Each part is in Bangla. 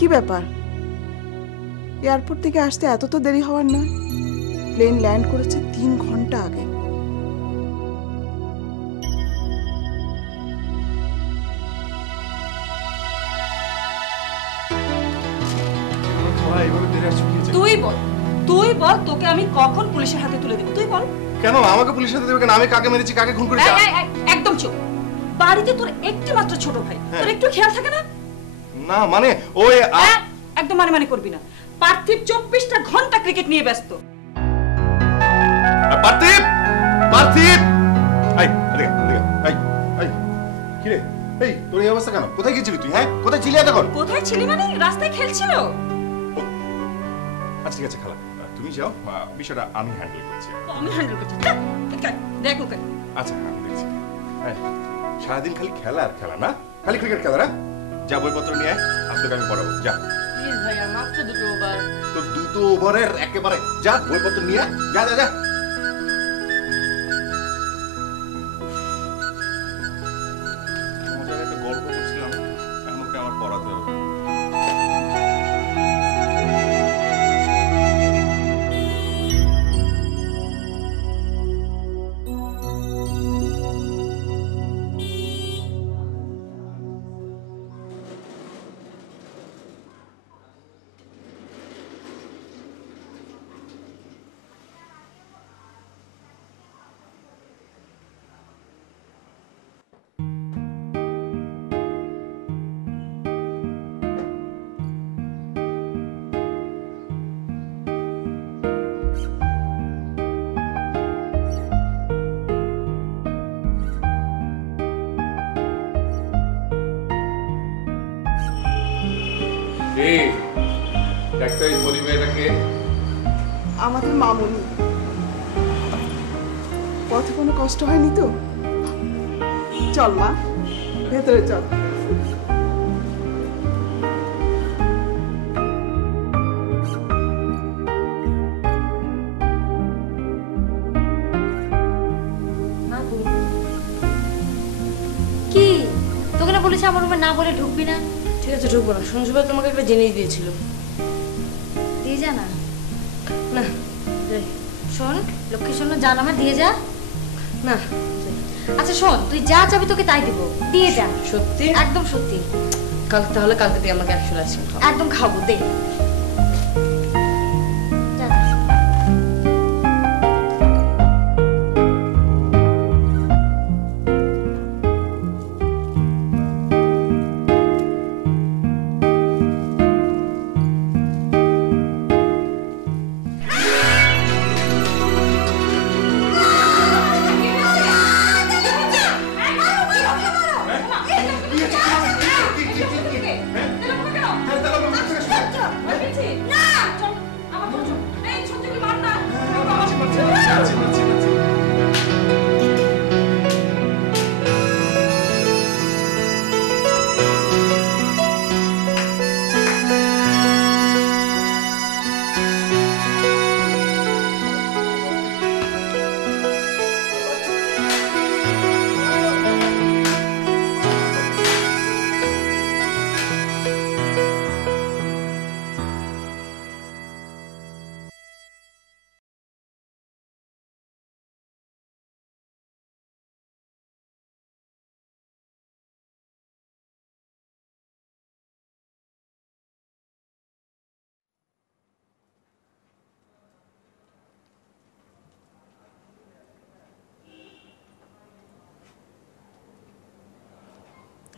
কি ব্যাপার? এয়ারপোর্ট থেকে আসতে এত তো দেরি হওয়ার নয়। প্লেন ল্যান্ড করেছে 3 ঘন্টা আগে। তুই বল তোকে আমি কখন পুলিশের হাতে তুলে দেব? তুই বল। কেন আমাকে পুলিশের হাতে দেবে? কেন? আমি কাকে মেরেছি, কাকে খুন করেছি? একদম চুপ। বাড়িতে তোর একটি মাত্র ছোট ভাই, তোর একটু খেয়াল থাকে না? না মানে ওই একদম মানে করবি না। পার্থিব 24টা ঘন্টা ক্রিকেট নিয়ে ব্যস্ত। পার্থিব পার্থিব এই এদিকে এদিকে এই কি রে? এই তোর এই অবস্থা কেন? কোথায় গিয়েছিলি তুই? হ্যাঁ কোথায় ছিলি এতক্ষণ? কোথায় ছিলি মানে রাস্তায় খেলছিল। আচ্ছা ঠিক আছে খালা, তুমি যাও, বিষয়টা আমি হ্যান্ডেল করছি। আমি হ্যান্ডেল করছি? দেখো কেন? আচ্ছা আমি দেখছি। সারাদিন খালি খেলা আর খেলা না? খালি ক্রিকেট খেলা না? যা বইপত্র নিয়ে আয়, আজ তোকে আমি পড়াবো। যা প্লিজ ভাইয়া, মাত্র 2 ওভার। তো 2 ওভারের একেবারে যা বইপত্র নিয়ে আয়। যা যা যা। একটা গল্প করছিলাম, এখন ওকে আমার পড়াতে হবে। আমাদের মামুনি। পথে কোনো কষ্ট হয়নি তো? চল মা, ভেতরে চল। বলেছে আমার রুমে না বলে ঢুকবি না। ঠিক আছে ঢুকবো না, সঞ্জু ভাই তোমাকে একটা জেনেই দিয়েছিল। দিয়ে যা না। না যাই। শোন লক্ষ্মী শোন, জান আমার দিয়ে যা। না আচ্ছা শোন, তুই যা চাবি তোকে তাই দিব, দিয়ে যা। সত্যি? একদম সত্যি। তাহলে কালকে থেকে আমাকে একশো আইসক্রিম খাও। একদম খাবো, দে। যা।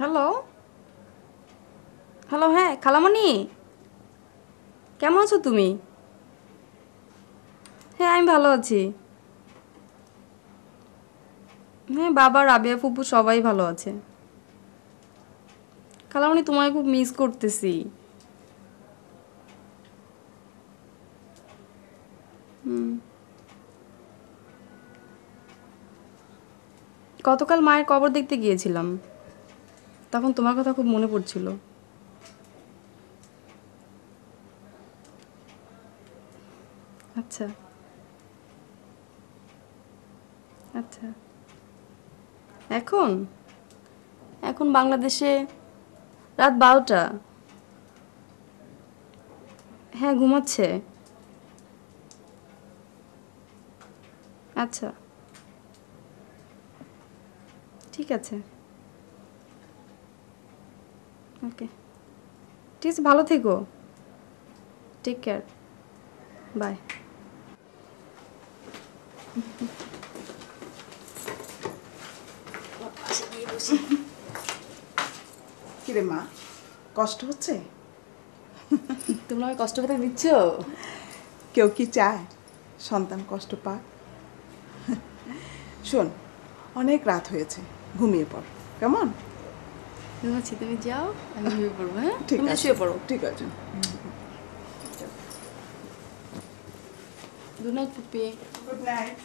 হ্যালো হ্যালো, হ্যাঁ খালামণি, কেমন আছো তুমি? হ্যাঁ আমি ভালো আছি। হ্যাঁ বাবা, রাবেয়া ফুপু সবাই ভালো আছে। খালামণি তোমায় খুব মিস করতেছি। গতকাল মায়ের কবর দেখতে গিয়েছিলাম, তখন তোমার কথা খুব মনে পড়ছিল। আচ্ছা আচ্ছা। এখন এখন বাংলাদেশে রাত 12টা। হ্যাঁ ঘুমাচ্ছে। আচ্ছা ঠিক আছে, ওকে ঠিক আছে, ভালো থেকো, টেক কেয়ার, বাই। কিরে মা, কষ্ট হচ্ছে? তোমরা আমায় কষ্ট পেতে দিচ্ছ? কেউ কি চায় সন্তান কষ্ট পাক? শোন, অনেক রাত হয়েছে, ঘুমিয়ে পড় কেমন? ঘুমাচ্ছি, তুমি যাও, আমি ঘুমিয়ে পড়বো। হ্যাঁ ঠিক তুমি আছে, শুয়ে পড়ো। ঠিক আছে। Good night Pupi. Good night.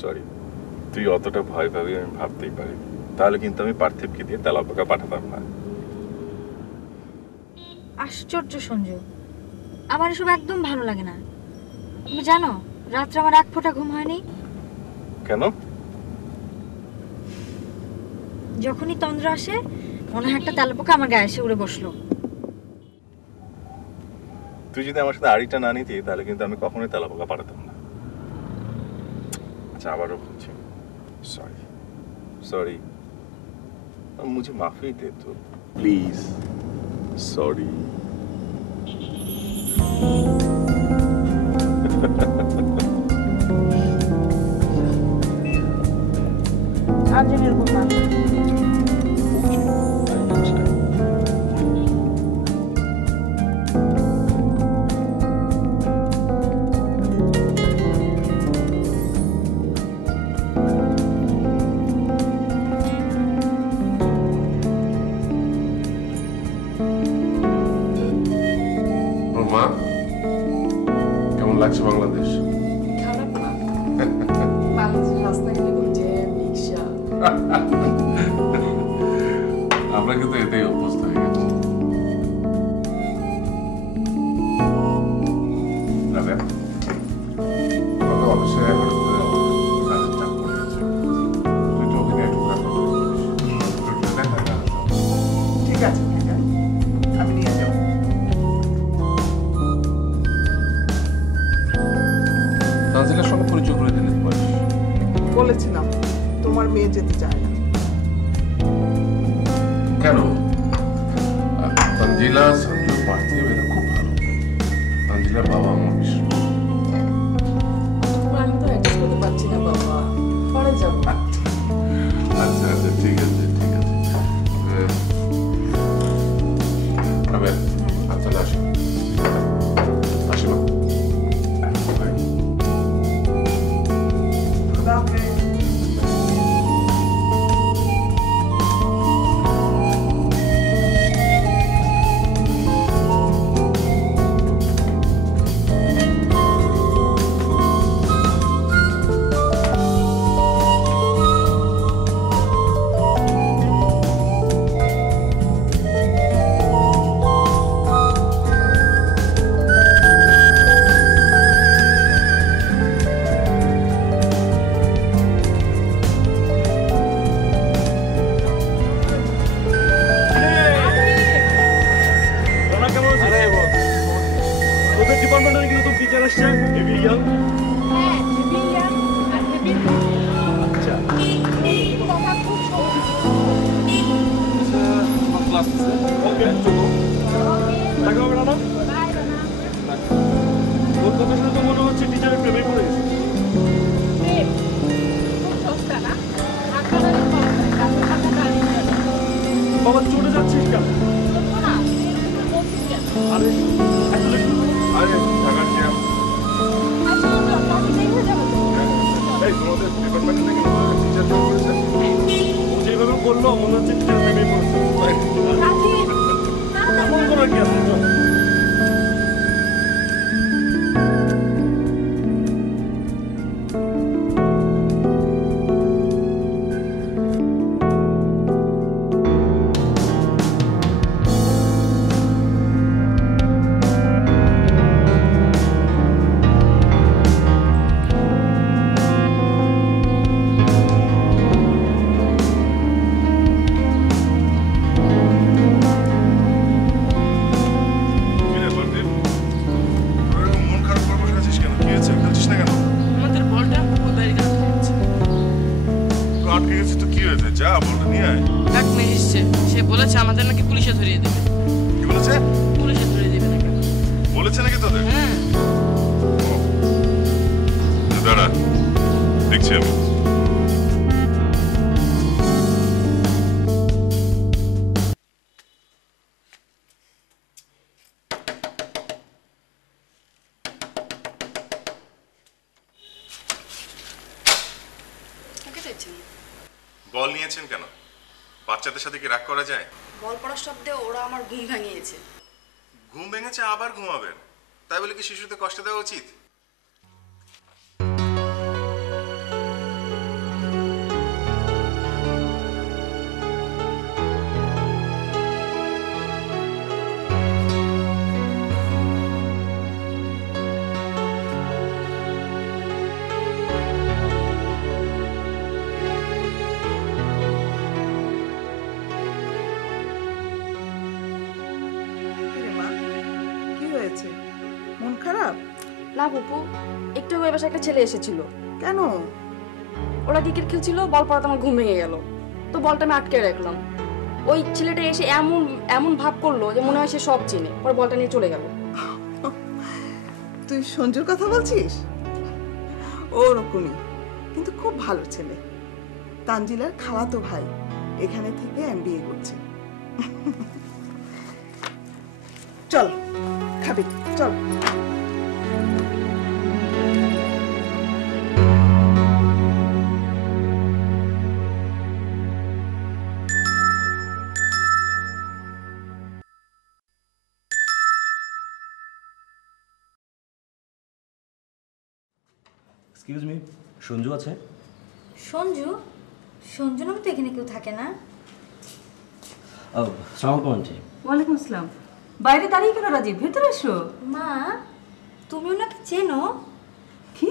Sorry, তুই অতটা ভয় পাবি আমি ভাবতেই পারি। তাহলে কিন্তু আমি পার্থিবকে দিয়ে তেলাপোকা পাঠাতাম না। আশ্চর্য সঞ্জু, আমার এসব একদম ভালো লাগে না। তুমি জানো রাত্রে আমার এক ফোঁটা ঘুম হয়নি। কেন? যখনই তন্দ্রা আসে মনে হয় একটা তেলাপোকা আমার গায়ে এসে উড়ে বসলো। তুই যদি আমার সাথে আড়িটা না নিতি তাহলে কিন্তু আমি কখনোই তেলাপোকা পাঠাতাম না। আচ্ছা, আবারও বলছি সরি সরি, मुझे माफी दे दो प्लीज। सॉरी। আর যেন এরকম না। মা, কেমন লাগছে বাংলাদেশ? খারাপ না, বাংলাদেশের রাস্তাঘাটে খুব জ্যাম, রিক্সা। আমরা কিন্তু এতেই অভ্যস্ত হয়ে গেছি। রাবেয়া, আমাকে অফিসে হঠাৎ করে কাজের চাপ পড়ে গেছে। তুই তো ওখানে একটু দেখা দেখা। ঠিক আছে কাকা, আমি নিয়ে যাবো। তানজিলার সঙ্গে পরিচয় করে দিতে পারিস। বলেছিলাম তোমার মেয়ে যেতে চায় না। কেন? তানজিলা, সঞ্জু, পার্থিব এরা খুব ভালো। তানজিলার বাবা আমার বিষ্ণু। আমি তো অ্যাডজাস্ট করতে পারছি না বাবা, পরে যাবো। আচ্ছা আচ্ছা, ঠিক আছে ঠিক আছে। রাবেয়া, আচ্ছা আসি আসি মা। বাই। খোদা হাফেজ। তোদের ডিপার্টমেন্টে কিন্তু তো টিচার আসছে, হেভি ইয়াং। আচ্ছা, আমার ক্লাস আছে। ওকে, চলো। দেখা হবে না? তোর কথা শুনে তো মনে হচ্ছে টিচারের প্রেমে পড়ে গেছে। বাবা চলে যাচ্ছিস কেন? আরে আসলে আরে ঢাকার জ্যাম। এই তোমাদের ডিপার্টমেন্টে নাকি নতুন টিচার জয়েন করেছে? ও যেভাবে বললো মনে হচ্ছে টিচারের প্রেমে পড়েছে। এমন করার কি আছে? চল। কি রে পার্থিব, তোর এরকম মন খারাপ করে বসে আছিস কেন? কি হয়েছে, খেলছিস না কেন? আমাদের বলটা ওই বাড়ির কাছে গেছে। তো আটকে গেছিস তো কি হয়েছে? যা, বলটা নিয়ে আয়। এক মেয়ে এসছে, সে বলেছে আমাদের নাকি পুলিশে ধরিয়ে দেবে। কি বলেছে? পুলিশে ধরিয়ে দেবে নাকি? বলেছে নাকি তোদের? হ্যাঁ। ও, দাঁড়া, দেখছি আমি। ওকে চাইছেন? বল নিয়েছেন কেন? বাচ্চাদের সাথে কি রাগ করা যায়? বল পড়ার শব্দে ওরা আমার ঘুম ভাঙিয়েছে। ঘুম ভেঙেছে আবার ঘুমাবেন, তাই বলে কি শিশুদের কষ্ট দেওয়া উচিত? হয়েছে? মন খারাপ? না পুপু, একটু আগে বাসায় একটা ছেলে এসেছিল। কেন? ওরা ক্রিকেট খেলছিল, বল পড়াতে আমার ঘুম ভেঙে গেল, তো বলটা আমি আটকে রাখলাম। ওই ছেলেটা এসে এমন এমন ভাব করলো যে মনে হয় সে সব চিনে, পরে বলটা নিয়ে চলে গেল। তুই সঞ্জুর কথা বলছিস? ও ওরকমই, কিন্তু খুব ভালো ছেলে। তানজিলার খালাতো ভাই, এখানে থেকে MBA করছে। চল খাবি, চল। এক্সকিউজ মি, সঞ্জু আছে? সঞ্জু? সঞ্জু নামে তো এখানে কেউ থাকে না। ও, সালাম আলাইকুম আন্টি। ওয়ালাইকুম আসসালাম। বাইরে দাঁড়িয়ে কেন রাজীব, ভেতরে এসো। মা, তুমি ওনাকে চেনো? কি?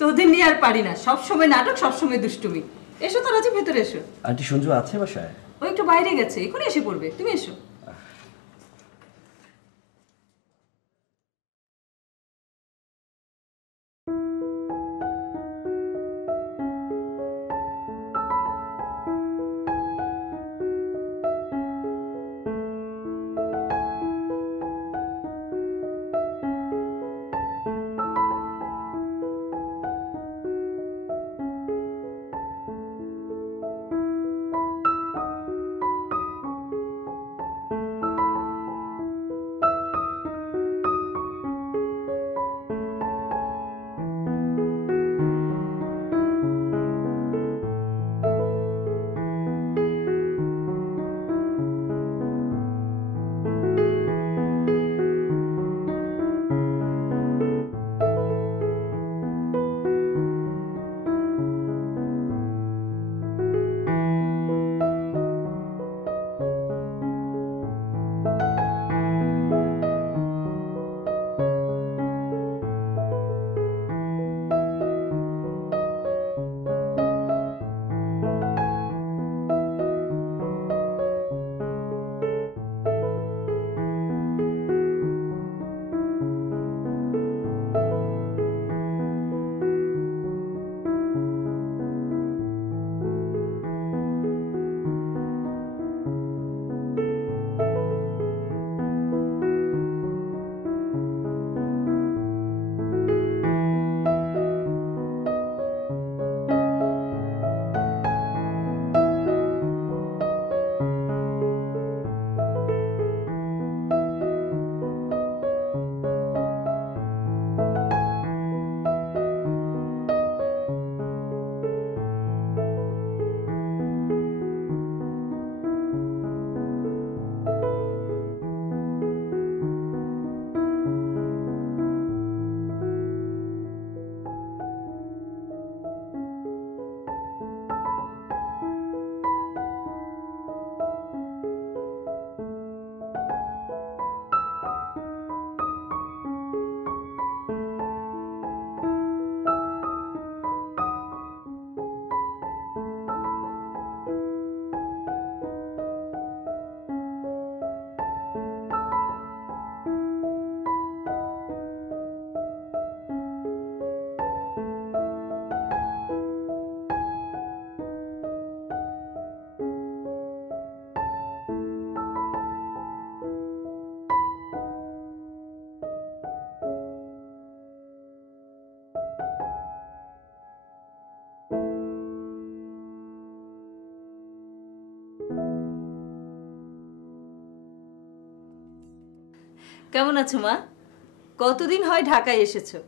তোদের নিয়ে আর পারি না, সবসময় নাটক, সবসময় দুষ্টুমি। এসো তো রাজীব, ভেতরে এসো। আন্টি সঞ্জু আছে বাসায়? ও একটু বাইরে গেছে, এখনই এসে পড়বে, তুমি এসো। কেমন আছো মা? কতদিন হয় ঢাকায় এসেছো,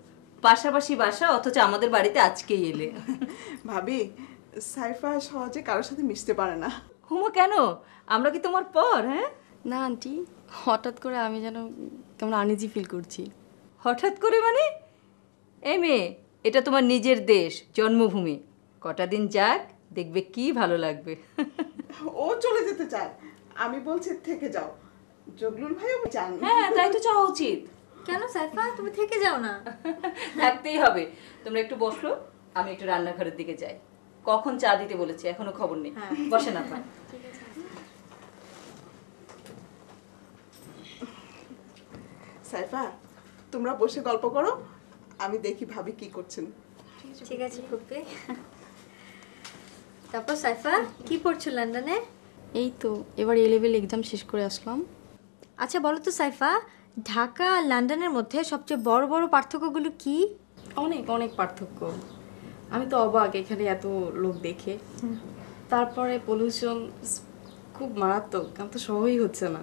পাশাপাশি বাসা, অথচ আমাদের বাড়িতে আজকেই এলে। ভাবি, সাইফা সহজে কারোর সাথে মিশতে পারে না। হুমো কেন? আমরা কি তোমার পর? হ্যাঁ, না আন্টি, হঠাৎ করে আমি যেন কেমন আনইজি ফিল করছি। হঠাৎ করে মানে? এই মেয়ে, এটা তোমার নিজের দেশ, জন্মভূমি। কটা দিন যাক, দেখবে কি ভালো লাগবে। ও চলে যেতে চায়, আমি বলছি থেকে যাও। জগলুল ভাইও চান। হ্যাঁ, তাই তো চাওয়া উচিত। কেন সাইফা, তুমি থেকে যাও না? থাকতেই হবে। তোমরা একটু বসো, আমি একটু রান্নাঘরের দিকে যাই। কখন চা দিতে বলেছে এখনো খবর নেই। বসে না আপা। সাইফা, তোমরা বসে গল্প করো, আমি দেখি ভাবি কি করছেন। ঠিক আছে ফুপি। তারপর সাইফা কি পড়ছো লন্ডনে? এই তো এবার এ লেভেল এক্সাম শেষ করে আসলাম। আচ্ছা বলো তো সাইফা, ঢাকা আর লন্ডনের মধ্যে সবচেয়ে বড় বড় পার্থক্যগুলো কি? অনেক অনেক পার্থক্য। আমি তো অবাক এখানে এত লোক দেখে। তারপরে পলিউশন খুব মারাত্মক, আমার তো সহই হচ্ছে না।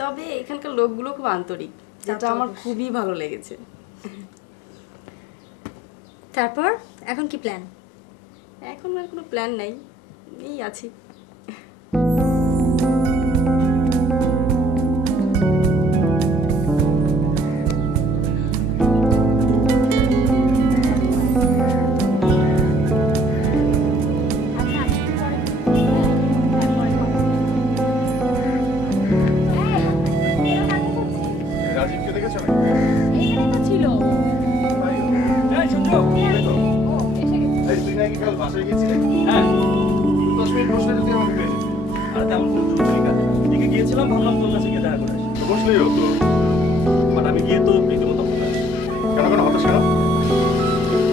তবে এখানকার লোকগুলো খুব আন্তরিক, যেটা আমার খুবই ভালো লেগেছে। তারপর এখন কি প্ল্যান? এখন আর কোনো প্ল্যান নাই, এই আছি। রাজীবকে দেখেছো না? ছিল এই সঞ্জু, এই তুই নাকি কাল বাসায় গেছিলি? হ্যাঁ 10 মিনিট বসলে যদি আমাকে পেয়ে যেতি। আর তেমন কোনো জরুরি কাজ দিকে গিয়েছিলাম, ভাবলাম তোর কাছে গিয়ে দেখা করে আসি। তো বসলেই হতো। বাট আমি গিয়ে তো রীতিমতো কেন কেন হতাশ কেন?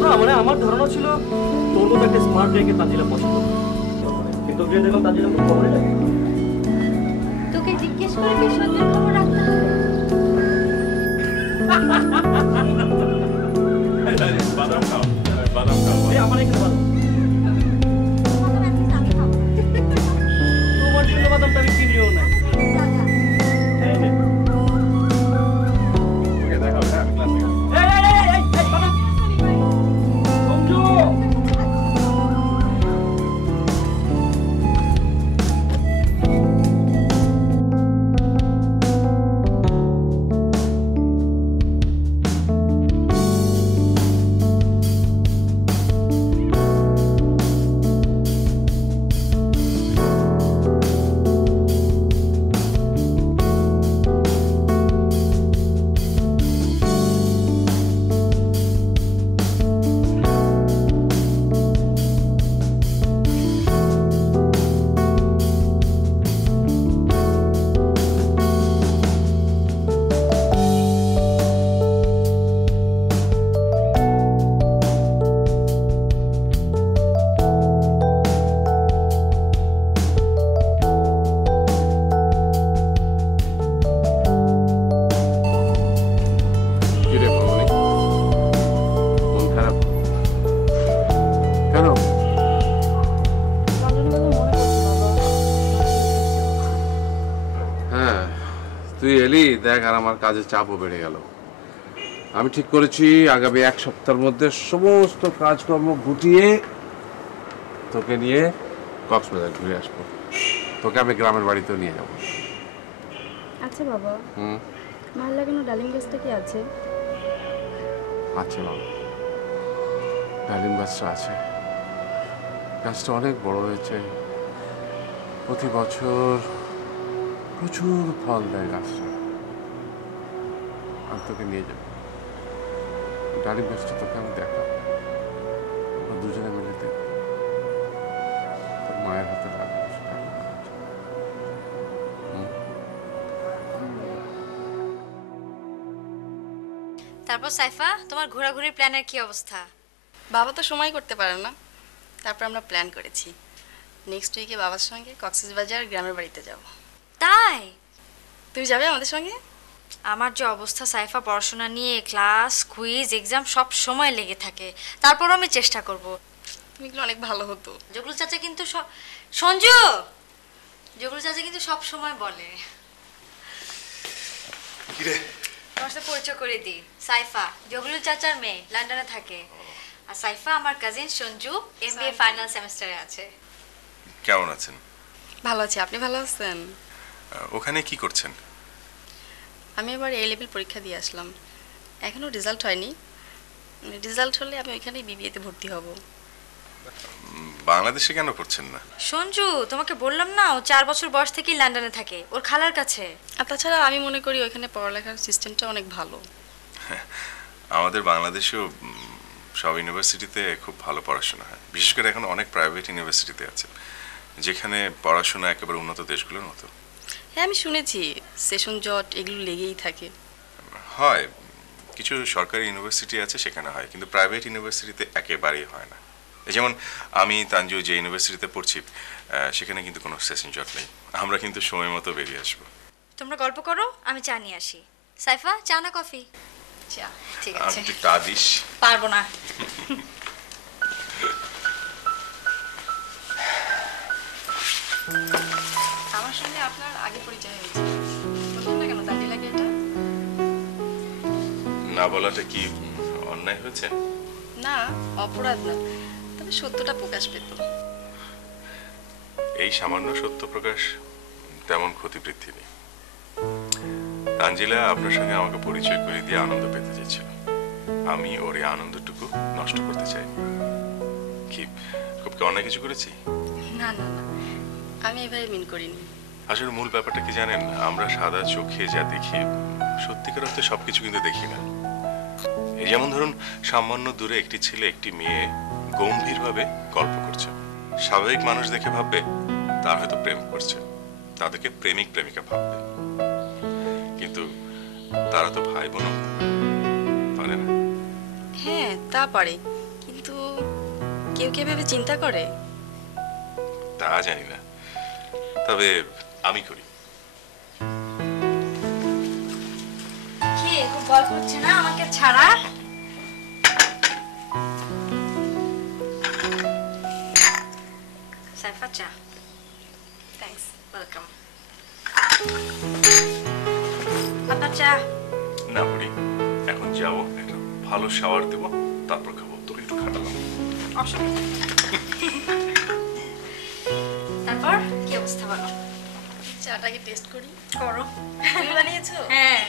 না মানে আমার ধারণা ছিল তোর মতো একটা স্মার্ট মেয়েকে তাজিলা পছন্দ করে। কিন্তু গিয়ে দেখলাম তাজিলা কোনো খবরই নেই। তোকে জিজ্ঞেস করে কি সঞ্জুর খবর রাখতে হবে? বাদাম খাও, বাদাম খাও। এই আমার এখানে বাদাম, বাদাম at least আমি খাবো। তোমার জন্য বাদামটা আমি কিনিও না। যা, যা। এই নে। ওকে দেখা হবে, হ্যাঁ আমি ক্লাসে গেলাম। এই বাদাম। সঞ্জু কি রে মামনি, মন খারাপ কেন? হ্যাঁ তুই এলি দেখ, আর আমার কাজের চাপও বেড়ে গেল। আমি ঠিক করেছি আগামী 1 সপ্তাহের মধ্যে সমস্ত কাজকর্ম গুটিয়ে তোকে নিয়ে কক্সবাজার ঘুরে আসবো। তোকে আমি গ্রামের বাড়িতেও নিয়ে যাবো। আচ্ছা বাবা, হুম, মায়ের লাগানো ডালিম গাছটা কি আছে? আছে বাবা, ডালিম গাছটা আছে। গাছটা অনেক বড় হয়েছে, প্রতি বছর প্রচুর ফল দেয় গাছটা। আমি তোকে নিয়ে যাবো, ডালিম গাছটা তোকে আমি দেখাবো, আমরা দুজনে মিলে দেখবো তোর মায়ের হাতে লাগাবো সেটা। তারপর সাইফা, তোমার ঘোরাঘুরির প্ল্যানের কি অবস্থা? বাবা তো সময় করতে পারে না, তারপর আমরা প্ল্যান করেছি নেক্সট উইকে বাবার সঙ্গে কক্সবাজার গ্রামের বাড়িতে যাব। তাই? তুমি যাবে আমাদের সঙ্গে? আমার যে অবস্থা সাইফা, পড়াশোনা নিয়ে ক্লাস, কুইজ, এক্সাম সব সময় লেগে থাকে। তারপরও আমি চেষ্টা করব। তুমি এগুলো অনেক ভালো হতো। জগলু চাচা কিন্তু সঞ্জু, জগলু চাচা কিন্তু সব সময় বলে। কি রে? তোমার সাথে পরিচয় করে দিই, সাইফা জগলু চাচার মেয়ে, লন্ডনে থাকে। আর সাইফা আমার কাজিন সঞ্জু, এমবিএ ফাইনাল সেমিস্টারে আছে। কেমন আছেন? ভালো আছি, আপনি ভালো আছেন? ওখানে কি করছেন? আমি এবার এ লেভেল পরীক্ষা দিয়ে আসলাম, এখনো রেজাল্ট হয়নি। রেজাল্ট হলে আমি ওইখানেই বিবিএতে ভর্তি হব। বাংলাদেশে কেন করছেন না? সঞ্জু, তোমাকে বললাম না, ও 4 বছর বয়স থেকেই লন্ডনে থাকে, ওর খালার কাছে। আর তাছাড়া আমি মনে করি ওইখানে পড়ালেখার সিস্টেমটা অনেক ভালো। আমাদের বাংলাদেশেও সব ইউনিভার্সিটিতে খুব ভালো পড়াশোনা হয়, বিশেষ করে এখন অনেক প্রাইভেট ইউনিভার্সিটিতে আছে যেখানে পড়াশোনা একেবারে উন্নত দেশগুলোর মতো। হ্যাঁ আমি শুনেছি সেশন জট এগুলো লেগেই থাকে। হয়, কিছু সরকারি ইউনিভার্সিটি আছে সেখানে হয়, কিন্তু প্রাইভেট ইউনিভার্সিটিতে একেবারেই হয় না। এই যেমন আমি তানজু যে ইউনিভার্সিটিতে পড়ছি সেখানে কিন্তু কোনো সেশন জট নেই, আমরা কিন্তু সময় মতো বেরিয়ে আসবো। তোমরা গল্প করো, আমি চা নিয়ে আসি। সাইফা, চা না কফি? চা। ঠিক আছে। একটু চা দিস। পারবো না। আমার সঙ্গে আপনার আগে পরিচয় হয়েছে, বললেন না কেন তানজিলাকে এটা? না বলাটা কি অন্যায় হয়েছে? না, অপরাধ না, তবে সত্যটা প্রকাশ পেত। এই সামান্য সত্য প্রকাশ তেমন ক্ষতিবৃদ্ধি নেই। তানজিলা আপনার সঙ্গে আমাকে পরিচয় করে দিয়ে আনন্দ পেতে চেয়েছিল, আমি ওর এই আনন্দটুকু নষ্ট করতে চাইনি। কি খুব কি অন্যায় কিছু করেছি? না না না, আমি এভাবে মিন করিনি। আসলে মূল ব্যাপারটা কি জানেন, আমরা সাদা চোখে যা দেখি সত্যিকার অর্থে সবকিছু কিন্তু দেখি না। এই যেমন ধরুন, সামান্য দূরে একটি ছেলে একটি মেয়ে গম্ভীরভাবে গল্প করছে, স্বাভাবিক মানুষ দেখে ভাববে তার হয়তো প্রেম করছে, তাদেরকে প্রেমিক প্রেমিকা ভাববে, কিন্তু তারা তো ভাই বোন পারে না। হ্যাঁ তা পারে, কিন্তু কেউ কেউ ভেবে চিন্তা করে। তা জানি না, তবে আমি করি। কি খুব গল্প হচ্ছে না আমাকে ছাড়া? সাইফা, চা। Thanks, welcome. আপনার চা। না পড়ি, এখন যাবো, একটা ভালো শাওয়ার দেবো, তারপর খাবো। তোর একটু খাটালাম। অসুবিধা নেই। তারপর কি অবস্থা বলো? চাটাকে টেস্ট করি। করো। তুমি বানিয়েছো? হ্যাঁ।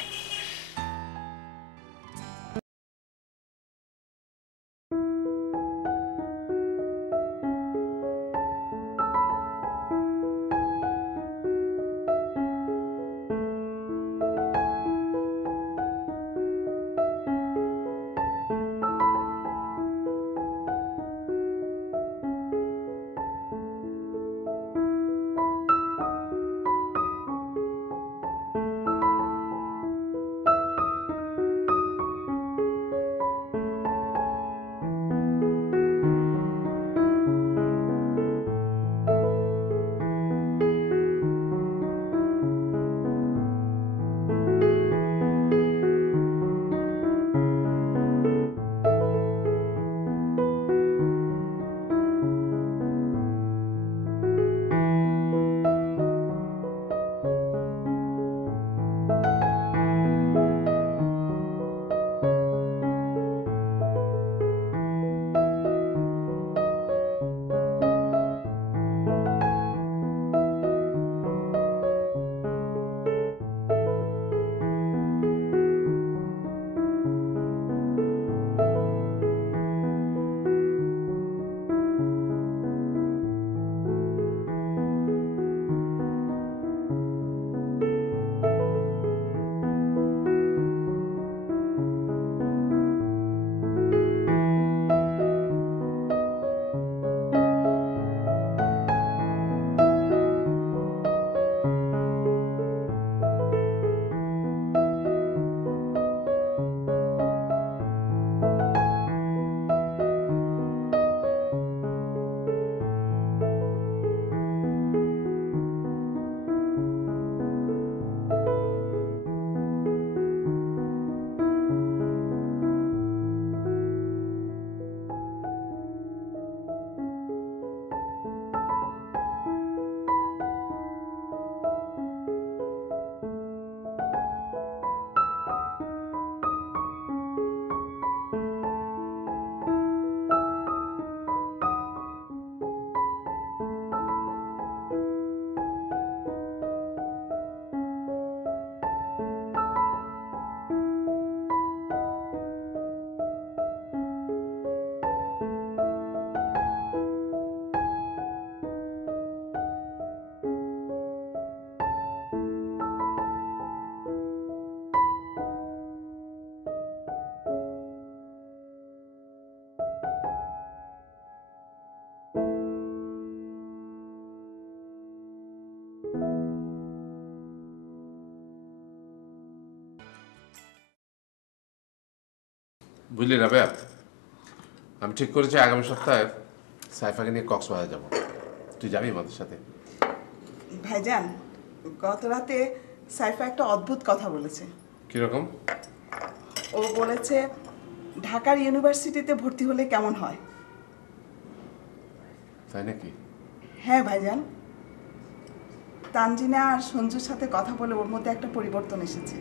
বুঝলি রাবেয়া, আমি ঠিক করেছি আগামী সপ্তাহে সাইফাকে নিয়ে কক্সবাজার যাব। তুই যাবি আমাদের সাথে? ভাইজান, গত রাতে সাইফা একটা অদ্ভুত কথা বলেছে। কিরকম? ও বলেছে ঢাকার ইউনিভার্সিটিতে ভর্তি হলে কেমন হয়। তাই নাকি? হ্যাঁ ভাইজান, তানজিনা আর সঞ্জুর সাথে কথা বলে ওর মধ্যে একটা পরিবর্তন এসেছে।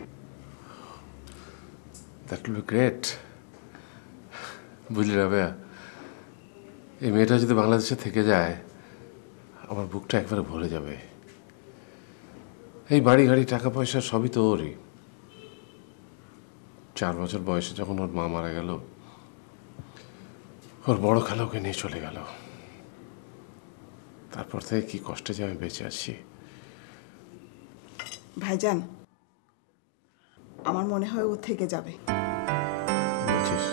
That will be great. বুঝলি রাবেয়া, এই মেয়েটা যদি বাংলাদেশে থেকে যায় আমার বুকটা একবারে ভরে যাবে। এই বাড়ি গাড়ি টাকা পয়সা সবই তো ওরই। 4 বছর বয়সে যখন ওর মা মারা গেল, ওর বড় খালা ওকে নিয়ে চলে গেল। তারপর থেকে কি কষ্টে যে আমি বেঁচে আছি। ভাইজান, আমার মনে হয় ও থেকে যাবে। বুঝছিস?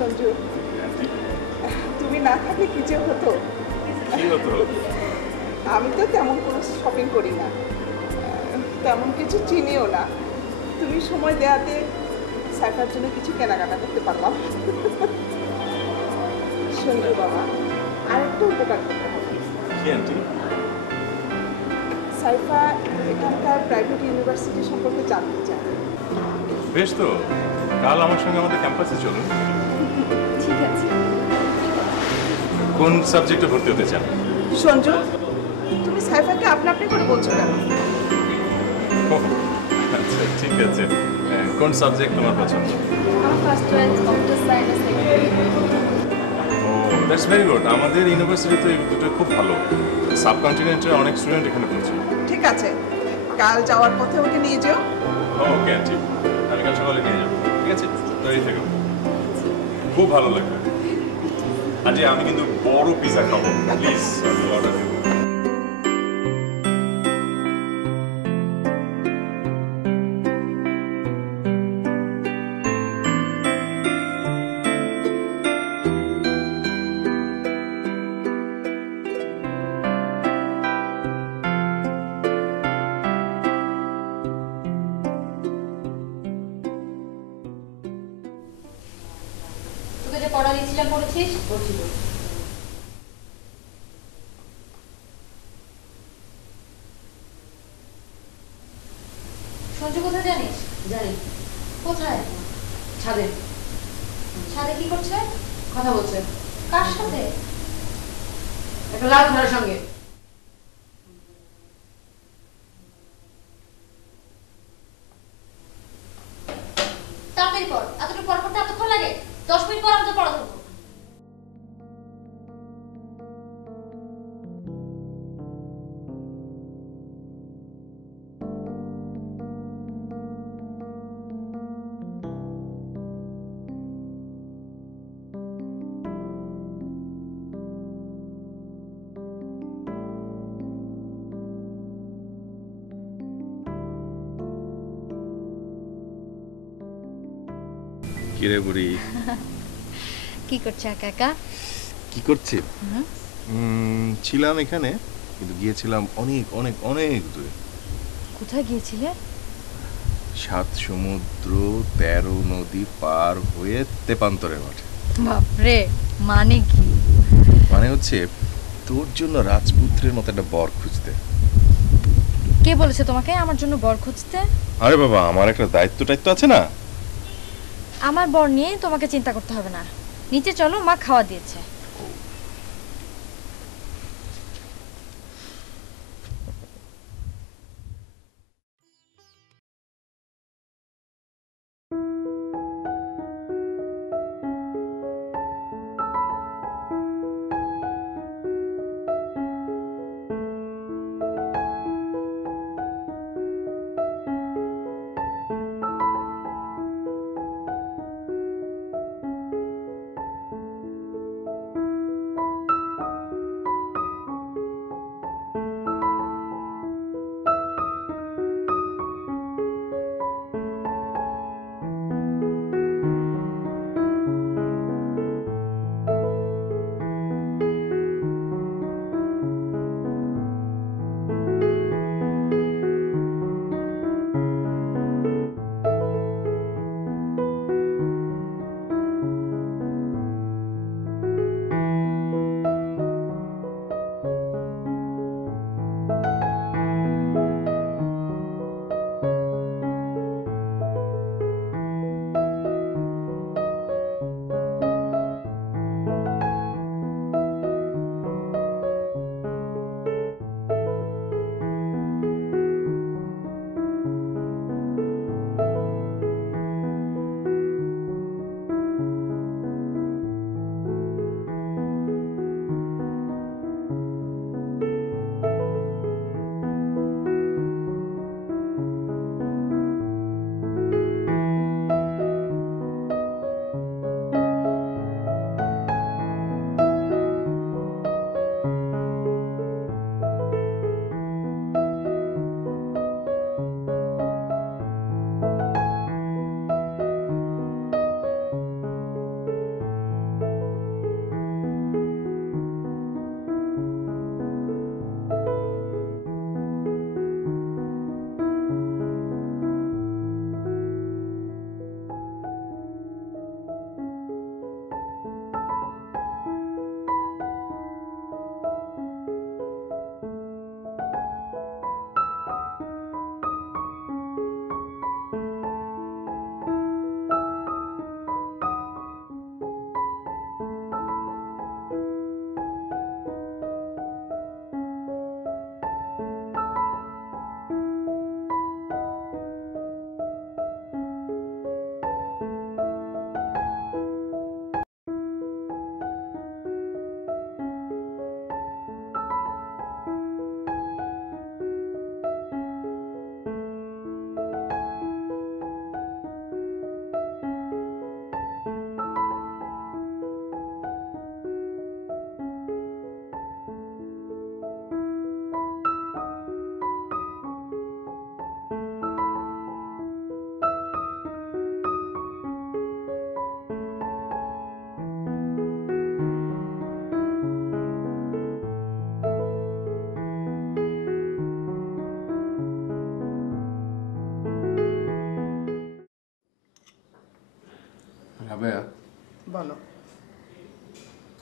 সঞ্জু, তুমি না থাকলে কি যে হতো। আমি তো তেমন কোনো শপিং করি না, তেমন কিছু চিনিও না। তুমি সময় দেওয়াতে সাইফার জন্য কিছু কেনাকাটা করতে পারলাম। সঞ্জু বাবা, আরেকটা উপকার করতে হবে। সাইফা এখানকার প্রাইভেট ইউনিভার্সিটি সম্পর্কে জানতে চায়। বেশ, তো কাল আমার সঙ্গে আমাদের ক্যাম্পাসে চলুন। ঠিক আছে। কোন সাবজেক্টে ভর্তি হতে চান? সঞ্জু, তুমি সাইফাকে আপনা আপনি করে বলছো কেন? আচ্ছা, ঠিক আছে। কোন সাবজেক্ট তোমার পছন্দ? আমার first choice computer science, oh, that's very good. আমাদের ইউনিভার্সিটিতে এই দুটো খুব ভালো। সাবকন্টিনেন্টের অনেক স্টুডেন্ট এখানে পড়ছে। ঠিক আছে, কাল যাওয়ার পথে ওকে নিয়ে যেও। ওকে আন্টি, আমি কাল সকালে নিয়ে যাবো। ঠিক আছে, তৈরি থেকো। খুব ভালো লাগবে। আন্টি, আমি কিন্তু বড় পিজা খাবো, প্লিজ আমি অর্ডার দেবো। পড়া দিয়েছিলাম, পড়েছিস? পড়ছি তো। সঞ্জু কোথায় জানিস? জানি। কোথায়? ছাদে ছাদে কি করছে? কথা বলছে। কার সাথে? একটা লাল ঘোড়ার সঙ্গে। তাড়াতাড়ি পড়, এতটুকু পড়া করতে এতক্ষণ লাগে? 10 মিনিট পর আমি তো পড়া ধরবো। কিরে বুড়ি, কি করছে একা একা? কি করছি? ছিলাম এখানে, কিন্তু গিয়েছিলাম অনেক অনেক অনেক দূরে। কোথায় গিয়েছিলে? 7 সমুদ্র 13 নদী পার হয়ে তেপান্তরের মাঠে। বাপরে, মানে কি? মানে হচ্ছে তোর জন্য রাজপুত্রের মতো একটা বর খুঁজতে। কে বলেছে তোমাকে আমার জন্য বর খুঁজতে? আরে বাবা, আমার একটা দায়িত্ব টাইত্ব আছে না? আমার বর নিয়ে তোমাকে চিন্তা করতে হবে না। নিচে চলো, মা খাওয়া দিয়েছে।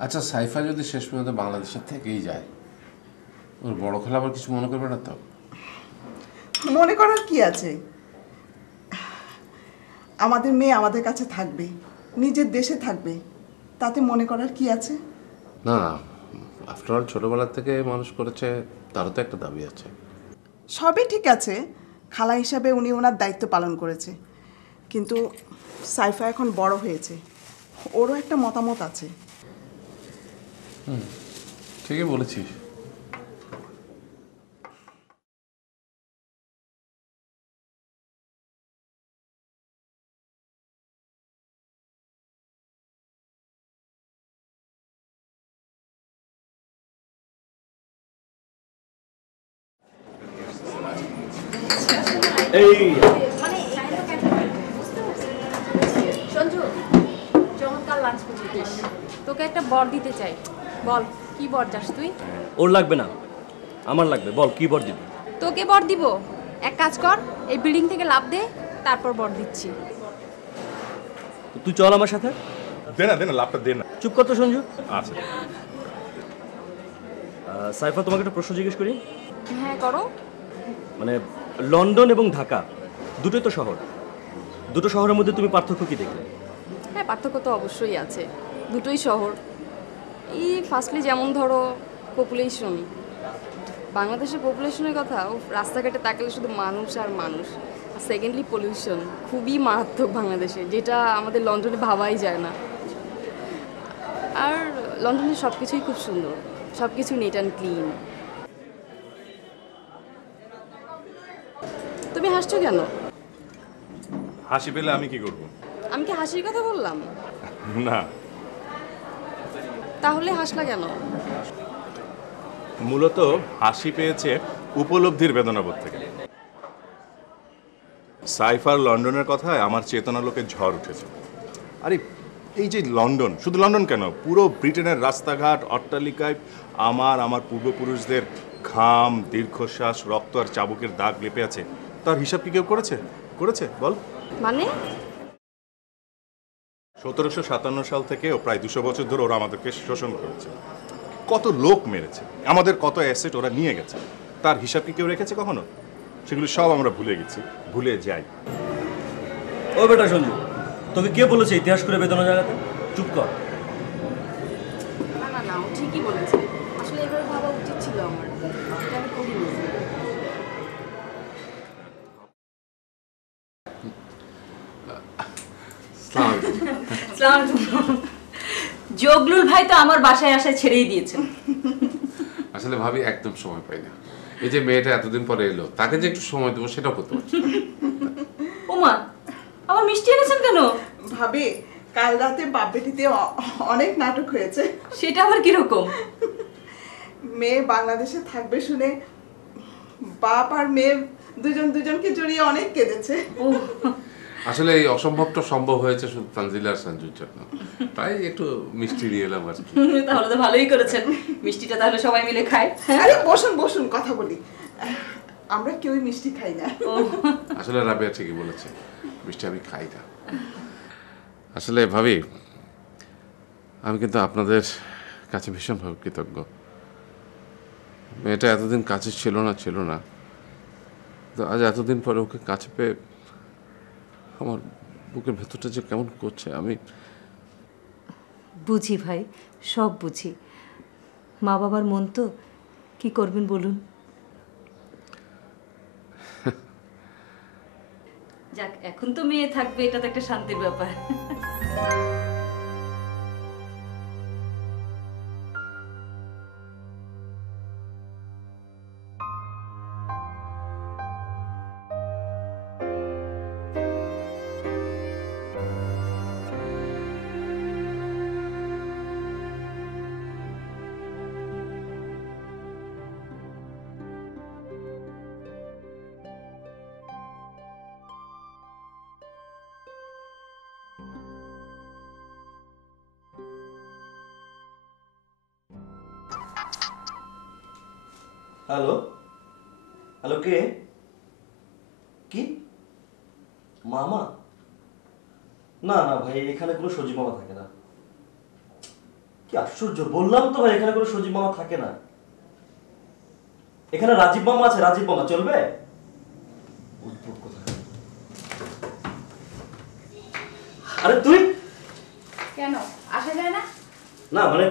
আচ্ছা, সাইফা যদি শেষ পর্যন্ত বাংলাদেশের থেকেই যায়, ওর বড় খেলা আবার কিছু মনে করবে না তো? মনে করার কি আছে? আমাদের মেয়ে আমাদের কাছে থাকবে, নিজের দেশে থাকবে, তাতে মনে করার কি আছে? না না, আফটার অল ছোটবেলা থেকে মানুষ করেছে, তারও তো একটা দাবি আছে। সবই ঠিক আছে, খালা হিসাবে উনি ওনার দায়িত্ব পালন করেছে, কিন্তু সাইফা এখন বড় হয়েছে, ওরও একটা মতামত আছে। ঠিকই বলেছিস। এই সঞ্জু, চমৎকার লাঞ্চ করছিস। তোকে একটা বর দিতে চাই, বল কি বর চাস তুই? ওর লাগবে না, আমার লাগবে। বল কি বর দিবি? তোকে বর দিব? এক কাজ কর, এই বিল্ডিং থেকে লাফ দে, তারপর বর দিচ্ছি। তুই চল আমার সাথে। দে না লাভটা দে না। চুপ কর তো সঞ্জু। আচ্ছা, সাইফা, তোমাকে একটা প্রশ্ন জিজ্ঞেস করি। হ্যাঁ করো। মানে লন্ডন এবং ঢাকা দুটোই তো শহর, দুটো শহরের মধ্যে তুমি পার্থক্য কি দেখলে? হ্যাঁ, পার্থক্য তো অবশ্যই আছে, দুটোই শহর। এই ফার্স্টলি যেমন ধরো পপুলেশন, বাংলাদেশের পপুলেশনের কথা, ও রাস্তাঘাটে তাকালে শুধু মানুষ আর মানুষ। আর সেকেন্ডলি পলিউশন খুবই মারাত্মক বাংলাদেশে, যেটা আমাদের লন্ডনে ভাবাই যায় না। আর লন্ডনের সব কিছুই খুব সুন্দর, সব কিছু নিট অ্যান্ড ক্লিন। তুমি হাসছো কেন? হাসি পেলে আমি কি করব? আমি কি হাসির কথা বললাম? না, তাহলে হাসলা কেন? মূলত হাসি পেয়েছে উপলব্ধির বেদনাবোধ থেকে। সাইফার লন্ডনের কথায় আমার চেতনালোকে ঝড় উঠেছে। আরে এই যে লন্ডন, শুধু লন্ডন কেন, পুরো ব্রিটেনের রাস্তাঘাট অট্টালিকায় আমার পূর্বপুরুষদের ঘাম, দীর্ঘশ্বাস, রক্ত আর চাবুকের দাগ লেপে আছে। তার হিসাব কি কেউ করেছে বল? মানে 1757 সাল থেকে ও প্রায় 200 বছর ধরে ওরা আমাদেরকে শোষণ করেছে। কত লোক মেরেছে, আমাদের কত অ্যাসেট ওরা নিয়ে গেছে, তার হিসাব কি কেউ রেখেছে কখনো? সেগুলো সব আমরা ভুলে গেছি, ভুলে যাই। ও বেটা সঞ্জু, তোকে কে বলেছে ইতিহাস করে বেদনা জায়গাতে? চুপ কর। না না না, ও ঠিকই বলেছে। আসলে এভাবে ভাবা উচিত ছিল আমার, এটা আমি করিনি। জগলুল ভাই তো আমার বাসায় আসায় ছেড়েই দিয়েছেন। আসলে ভাবি একদম সময় পাই না। এই যে মেয়েটা এতদিন পরে এলো, তাকে যে একটু সময় দেবো সেটাও করতে পারছি না। ওমা, আমার মিষ্টি এনেছেন কেন? ভাবি, কাল রাতে বাপ বেটিতে অনেক নাটক হয়েছে। সেটা আবার কিরকম? মেয়ে বাংলাদেশে থাকবে শুনে বাপ আর মেয়ে দুজনকে জড়িয়ে অনেক কেঁদেছে। আসলে এই অসম্ভবটা সম্ভব হয়েছে শুধু তানজিলা আর সঞ্জুর জন্য, তাই একটু মিষ্টি নিয়ে এলাম আর কি। তাহলে তো ভালোই করেছেন, মিষ্টিটা তাহলে সবাই মিলে খায়। আরে বসুন কথা বলি। আমরা কেউই মিষ্টি খাই না। আসলে রাবেয়া ঠিকই বলেছে, মিষ্টি আমি খাই না। আসলে ভাবি, আমি কিন্তু আপনাদের কাছে ভীষণভাবে কৃতজ্ঞ। মেয়েটা এতদিন কাছে ছিল না, তো আজ এতদিন পরে ওকে কাছে পেয়ে আমার বুকের ভেতরটা যে কেমন করছে। আমি বুঝি ভাই, সব বুঝি। মা বাবার মন তো, কি করবেন বলুন। যাক, এখন তো মেয়ে থাকবে, এটা তো একটা শান্তির ব্যাপার। হ্যালো হ্যালো, কে? কি মামা? না না ভাই, এখানে কোনো সজীব মামা থাকে না। কি আশ্চর্য, বললাম তো ভাই এখানে কোনো সজীব মামা থাকে না। এখানে রাজীব মামা আছে, রাজীব মামা চলবে? উদ্ভট কথা। আরে তুই কেন আসা যায় না? না মানে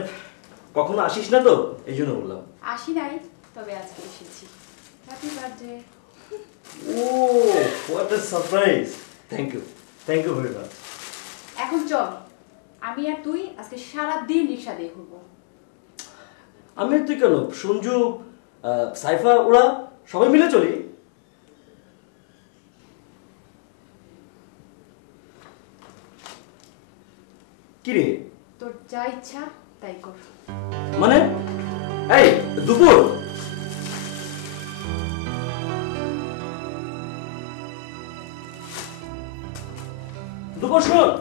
কখনো আসিস না তো, এই জন্য বললাম। আসি নাই, তবে আজকে এসেছি। Happy birthday. Oh what a surprise. Thank you very much. এখন চল, আমি আর তুই আজকে সারা দিন রিক্সা দিয়ে ঘুরবো। আমি আর তুই কেন, সঞ্জু, সাইফা, ওরা সবাই মিলে চলি। কি রে? তোর যা ইচ্ছা তাই কর। মানে এই দুপুর শোন।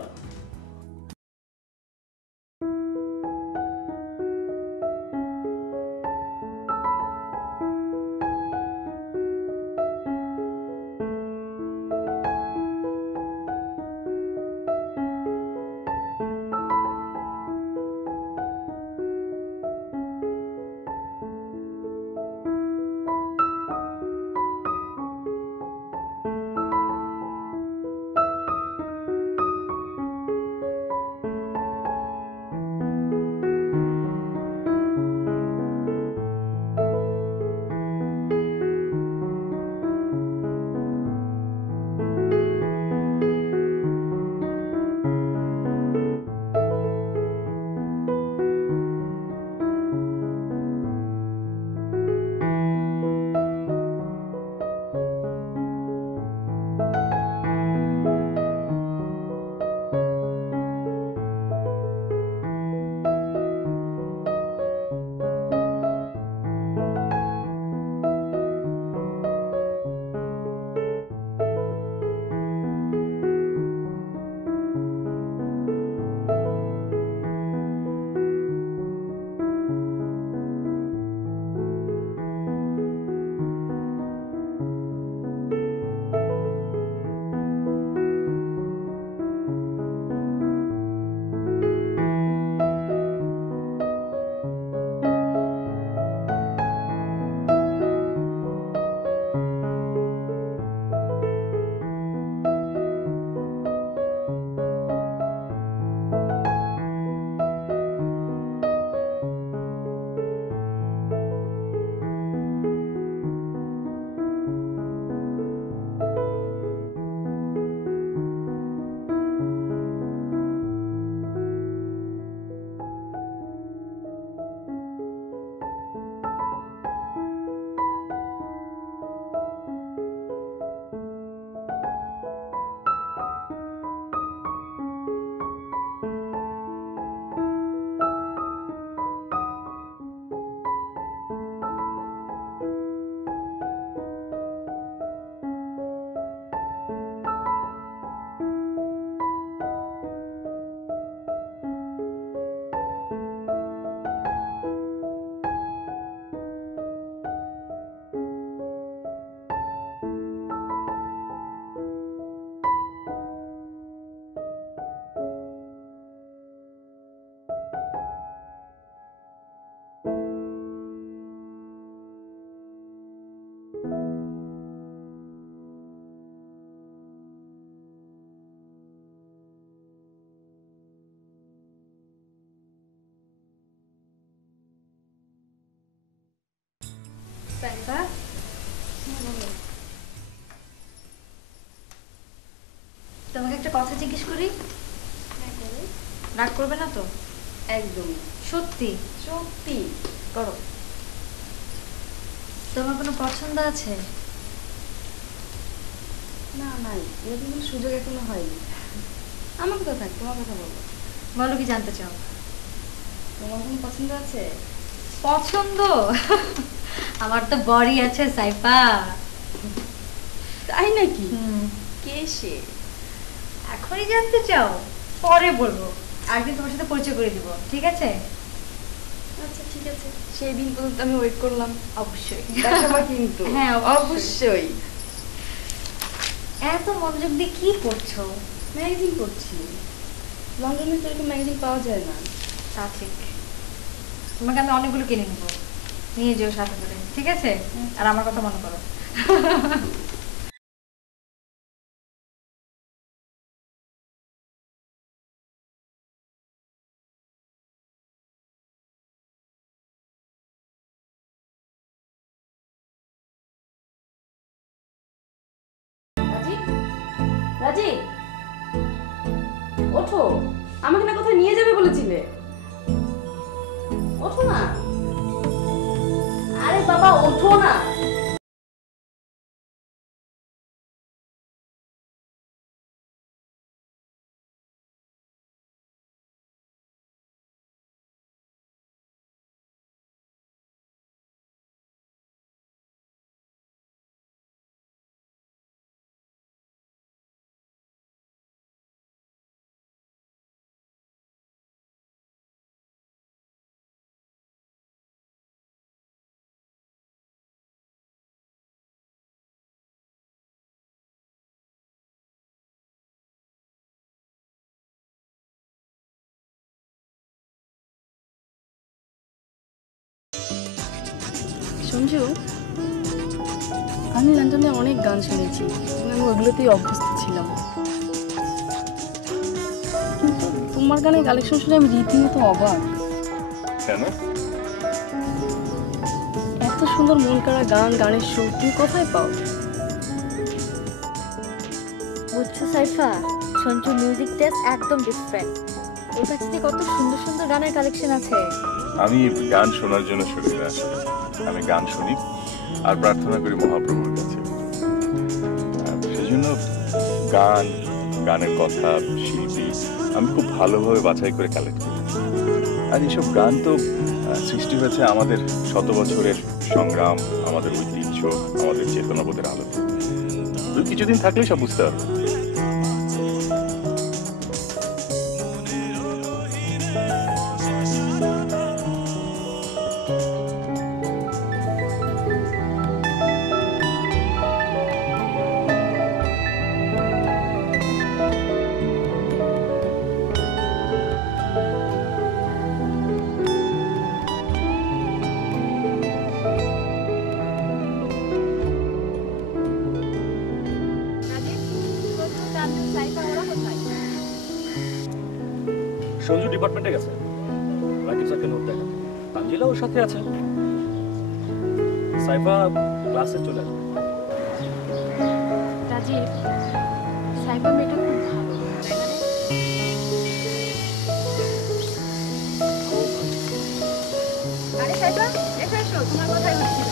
সাইফা, তোমাকে একটা কথা জিজ্ঞেস করি? রাগ করবে না তো? একদম সত্যি সত্যি করো। তোমার কোনো পছন্দ আছে? না নাই, এরকম কোনো সুযোগ এখনো হয়নি। আমার কথা থাক, তোমার কথা বলো। বলো, কি জানতে চাও? তোমার কোনো পছন্দ আছে? পছন্দ? আমার তো বড়ি আছে সাইফা। তাই নাকি? কে সে? এখনই জানতে চাও? পরে বলবো, একদিন তোমার সাথে পরিচয় করে দিব, ঠিক আছে? আচ্ছা ঠিক আছে, সেই দিন পর্যন্ত আমি ওয়েট করলাম। অবশ্যই দেখাবো কিন্তু। হ্যাঁ অবশ্যই। এত মনোযোগ দিয়ে কি করছো? ম্যাগাজিন পড়ছি। লন্ডনে তো এরকম ম্যাগাজিন পাওয়া যায় না। তা ঠিক। তোমাকে আমি অনেকগুলো কিনে নিব, নিয়ে যেও সাথে করে, ঠিক আছে? আর আমার কথা মনে করো। রাজি, রাজি, ওঠো, আমাকে না কোথায় নিয়ে যাবে বলেছিলে, ওঠো না। আরে বাবা ওঠো না। সঞ্জু, আমি লন্ডনে অনেক গান শুনেছি, আমি ওগুলোতেই অভ্যস্ত ছিলাম, কিন্তু তোমার গানের কালেকশন শুনে আমি রীতিমতো অবাক। কেন? এত সুন্দর মন কাড়া গান, গানের সুর তুমি কোথায় পাও? বুঝছো সাইফা, সঞ্জু মিউজিক টেস্ট একদম ডিফারেন্ট। ওর কাছে যে কত সুন্দর সুন্দর গানের কালেকশন আছে। আমি গান শোনার জন্য শুনি না, আমি গান শুনি আর প্রার্থনা করি মহাপ্রভুর কাছে। সেজন্য গান, গানের কথা, শিল্পী আমি খুব ভালোভাবে বাছাই করে কালেক্ট করি। আর এইসব গান তো সৃষ্টি হয়েছে আমাদের শত বছরের সংগ্রাম, আমাদের ঐতিহ্য, আমাদের চেতনাবোধের আলো। তুই কিছুদিন থাকলেই সব বুঝতে পারবি। সঞ্জু ডিপার্টমেন্টে গেছে, রাকিব স্যারকে নোট দেখা, তানজিলা ওর সাথে আছে, সাইফা ক্লাসে চলে আসবে। রাজীব, সাইফা মেয়েটা খুব ভালো, তাই না রে? আরে সাইফা, এসো এসো, তোমার কথাই হচ্ছিল।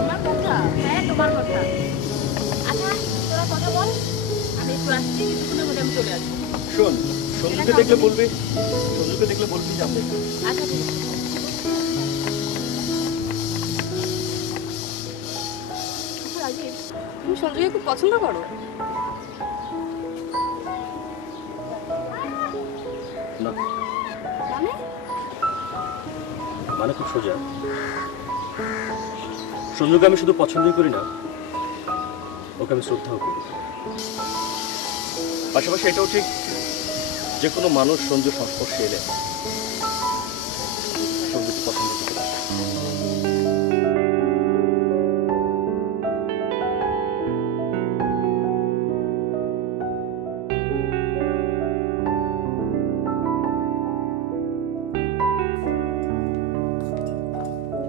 আমার কথা? হ্যাঁ, তোমার কথা। আচ্ছা, তোরা কথা বল, আমি একটু আসছি, কিছুক্ষণের মধ্যে আমি চলে আসবো। শোন, সঞ্জুকে দেখলে বলবি, সঞ্জুকে দেখলে বলবি যে আমরা এখানে। আচ্ছা ঠিক আছে। রাজীব, তুমি সঞ্জয়কে খুব পছন্দ করো? না মানে? মানে খুব সোজা। সঞ্জুকে আমি শুধু পছন্দই করি না, ওকে আমি শ্রদ্ধাও করি। পাশাপাশি এটাও ঠিক, যে কোনো মানুষ সঞ্জুর সংস্পর্শে এলে সঞ্জুকে পছন্দ করতে পারে।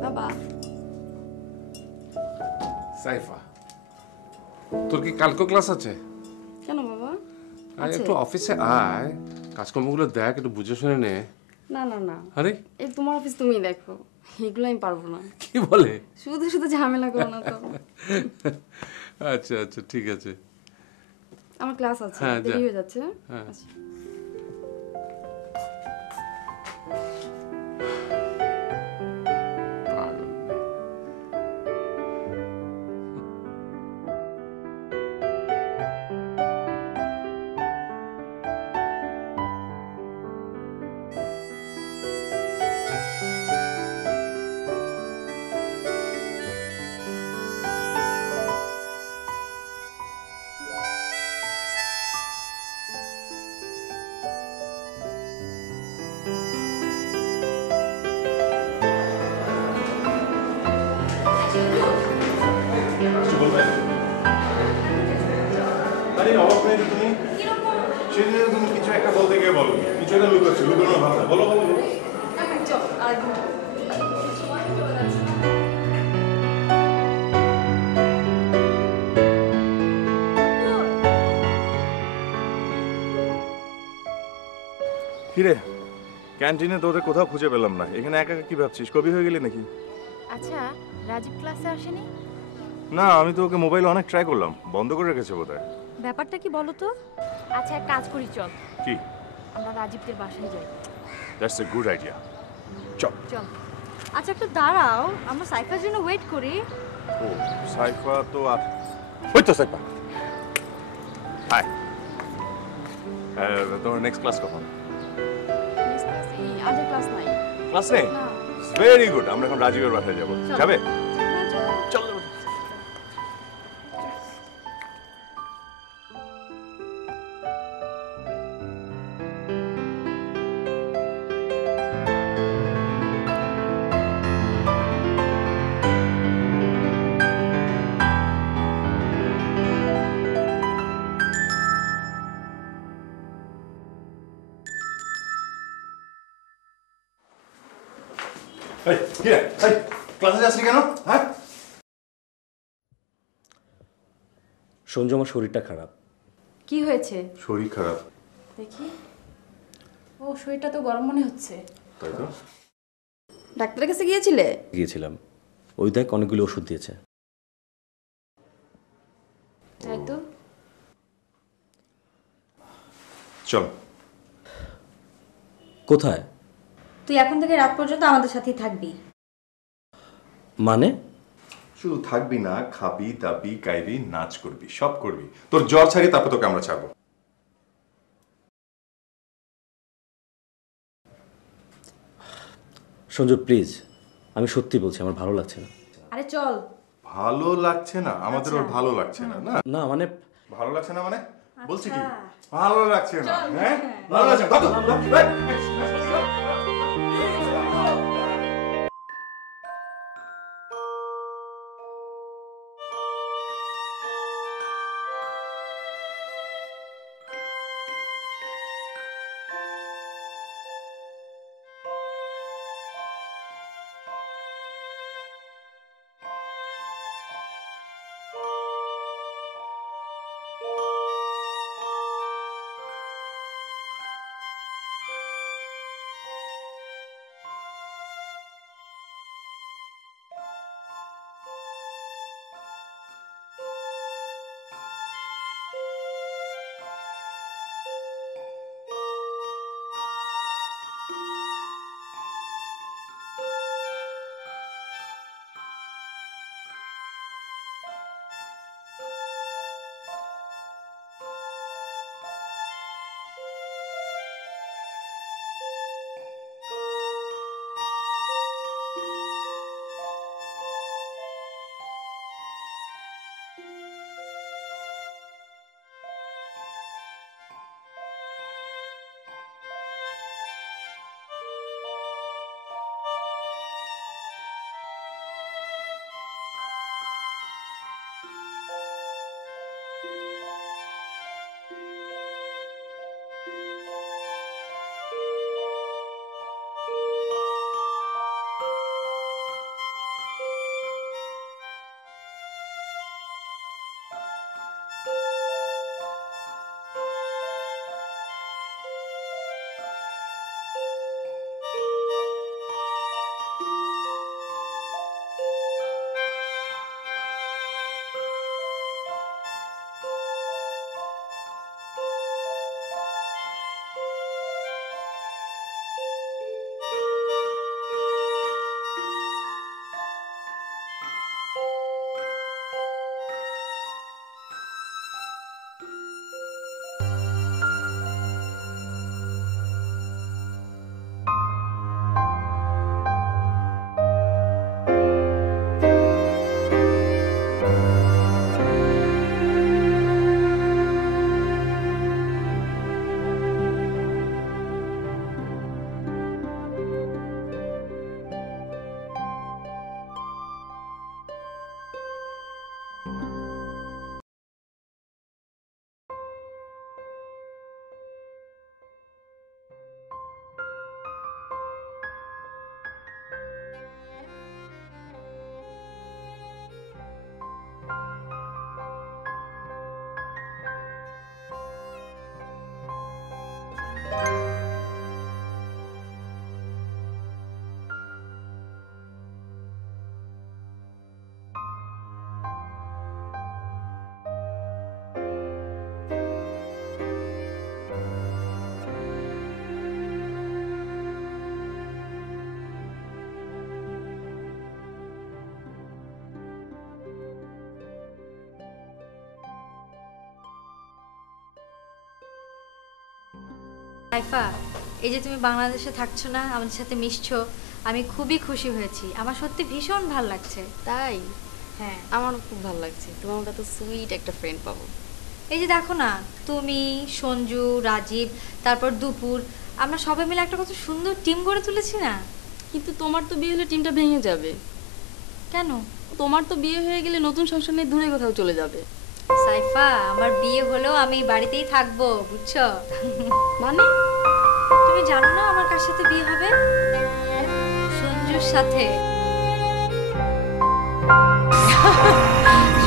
বাবা, সাইফা, তোর কি কালকে ক্লাস আছে? কেন বাবা? আয় আছে। একটু অফিসে আয়, কাজকর্মগুলো দেখ, একটু বুঝে শুনে নে। না না না, আরে এই তোমার অফিস তুমিই দেখো, এগুলো আমি পারবো না। কি বলে? শুধু শুধু ঝামেলা করো না তো। আচ্ছা আচ্ছা, ঠিক আছে। আমার ক্লাস আছে, হ্যাঁ, যা। দেরি হয়ে যাচ্ছে। হ্যাঁ। আচ্ছা। পাগল। অবাক হয়ে তুমি সেদিন তুমি কিছু একটা বলতে গিয়ে বলো কিছু একটা লুকাচ্ছ লুকানোর ভাষা বলো বলো বলো কিরে ক্যান্টিনে তো ওদের কোথাও খুঁজে পেলাম না এখানে একা একা কি ভাবছিস কবি হয়ে গেলি নাকি আচ্ছা রাজীব ক্লাসে আসেনি? না আমি তো ওকে মোবাইলে অনেক ট্রাই করলাম বন্ধ করে রেখেছে বোধহয় ব্যাপারটা কি বলো তো? আচ্ছা এক কাজ করি চল কি আমরা রাজীবদের বাসায় যাই। দ্যাটস এ গুড আইডিয়া চল চল। আচ্ছা একটু দাঁড়াও, আমরা সাইফার জন্য ওয়েট করি। ও সাইফা তো আর ওই তো সাইফা হাই তোমার নেক্সট ক্লাস কখন আজ ক্লাস নাই। ক্লাস নেই ভেরি গুড আমরা এখন রাজীবের বাসায় যাবো যাবে চলো চলো এই কি রে এই ক্লাসে যাসনি কেন হ্যাঁ সঞ্জু আমার শরীরটা খারাপ। কি হয়েছে? শরীর খারাপ দেখি, ও শরীরটা তো গরম মনে হচ্ছে। তাই তো ডাক্তারের কাছে গিয়েছিলে? গিয়েছিলাম, ওই দেখ অনেকগুলো ওষুধ দিয়েছে। তাই তো। চল কোথায়? তুই এখন থেকে রাত পর্যন্ত আমাদের সাথেই থাকবি। মানে? শুধু থাকবি না খাবি দাবি গাইবি নাচ করবি সব করবি তোর জ্বর ছাড়ি তারপর তোকে আমরা ছাড়বো সঞ্জু প্লিজ, আমি সত্যি বলছি আমার ভালো লাগছে না। আরে চল। ভালো লাগছে না আমাদের ওর ভালো লাগছে না না না মানে ভালো লাগছে না মানে বলছি কি ভালো লাগছে না হ্যাঁ ভালো লাগছে না সাইফা, এই যে তুমি বাংলাদেশে থাকছো না, আমাদের সাথে মিশছো, আমি খুবই খুশি হয়েছি। আমার সত্যি ভীষণ ভালো লাগছে। তাই? হ্যাঁ, আমারও খুব ভালো লাগছে। তোমার মতো এত সুইট একটা ফ্রেন্ড পাবো। এই যে দেখো না, তুমি, সঞ্জু, রাজীব, তারপর দুপুর, আমরা সবাই মিলে একটা কত সুন্দর টিম গড়ে তুলেছি না? কিন্তু তোমার তো বিয়ে হলে টিমটা ভেঙে যাবে। কেন? তোমার তো বিয়ে হয়ে গেলে নতুন সংসার নিয়ে দূরে কোথাও চলে যাবে। সাইফা, আমার বিয়ে হলেও আমি বাড়িতেই থাকবো, বুঝছো? মানে? তুমি জানো না আমার কার সাথে বিয়ে হবে? সঞ্জুর সাথে।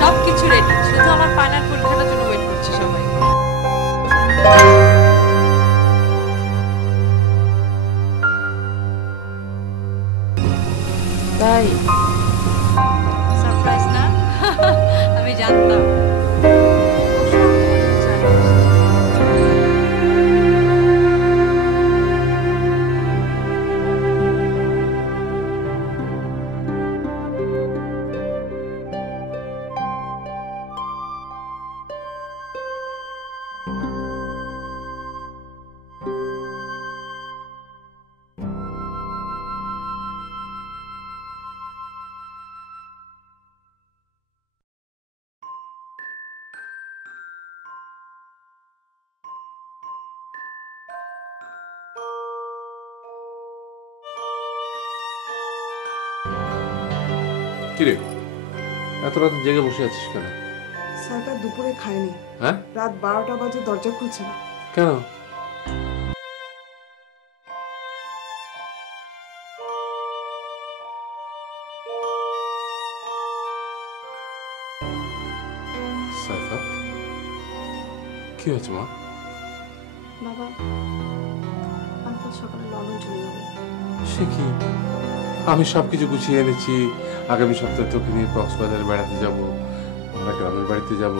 সবকিছু রেডি, শুধু আমার ফাইনাল পরীক্ষাটার জন্য ওয়েট করছে সবাই। তাই? সারপ্রাইজ না? আমি জানতাম। কিরে, এত রাত জেগে বসে আছিস কেন? সাইফা দুপুরে খায়নি। হ্যাঁ? রাত 12টা বাজে দরজা খুলছে না। কেন? সাইফা, কি হয়েছে মা? বাবা, আমি তো সকালে লন্ডন চলে যাবো। সে কি? আমি সবকিছু গুছিয়ে এনেছি। আগামী সপ্তাহে তোকে নিয়ে কক্সবাজারে বেড়াতে যাব, আমরা গ্রামের বাড়িতে যাব।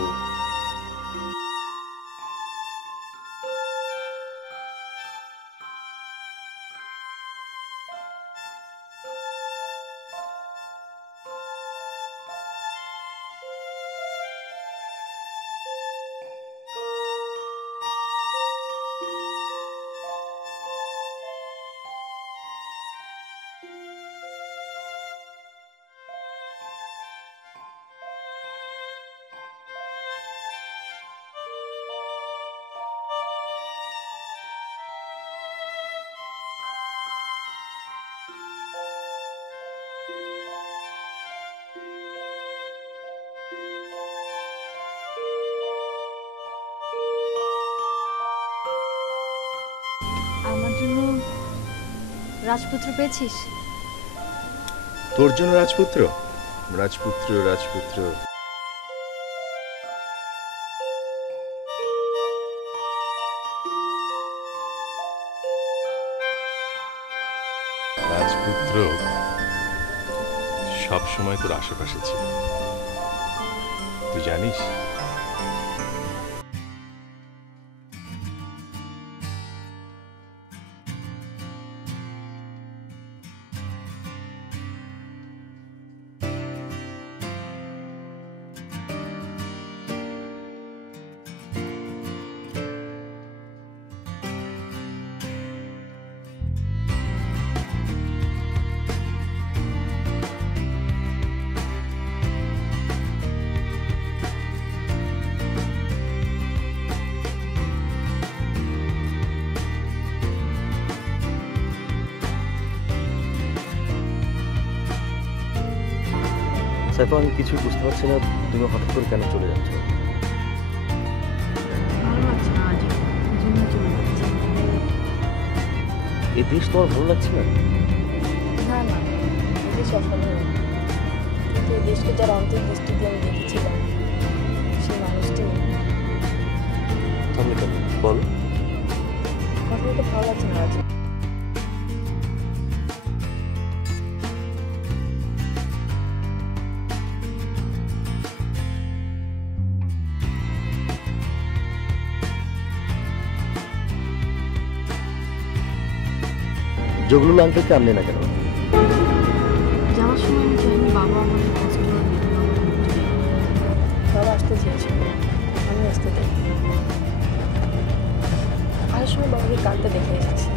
আমার জন্য রাজপুত্র পেয়েছিস? তোর জন্য রাজপুত্র? রাজপুত্র রাজপুত্র রাজপুত্র সবসময় তোর আশেপাশে ছিল, তুই জানিস? সাইফা, আমি কিছু বুঝতে পারছি না, তুমি হঠাৎ করে কেন চলে যাচ্ছ? ভালো লাগছে না আজ, এই জন্য চলে যাচ্ছি। এই দেশ তোমার ভালো লাগছে না? না না, এই দেশ অসাধারণ, কিন্তু এই দেশকে যার অন্তর্দৃষ্টি দিয়ে আমি দেখেছিলাম, সেই মানুষটি তাহলে কেন বলো? কথা বলতে ভালো লাগছে না আজ। জগলুল আঙ্কেলকে আনলে না কেন? যাওয়ার সময় আমি চাইনি বাবা আমাদের কষ্ট বাবা আসতে চেয়েছিল, আমি আসতে চাই। আর আসার সময় বাবাকে কাঁদতে দেখে এসেছি।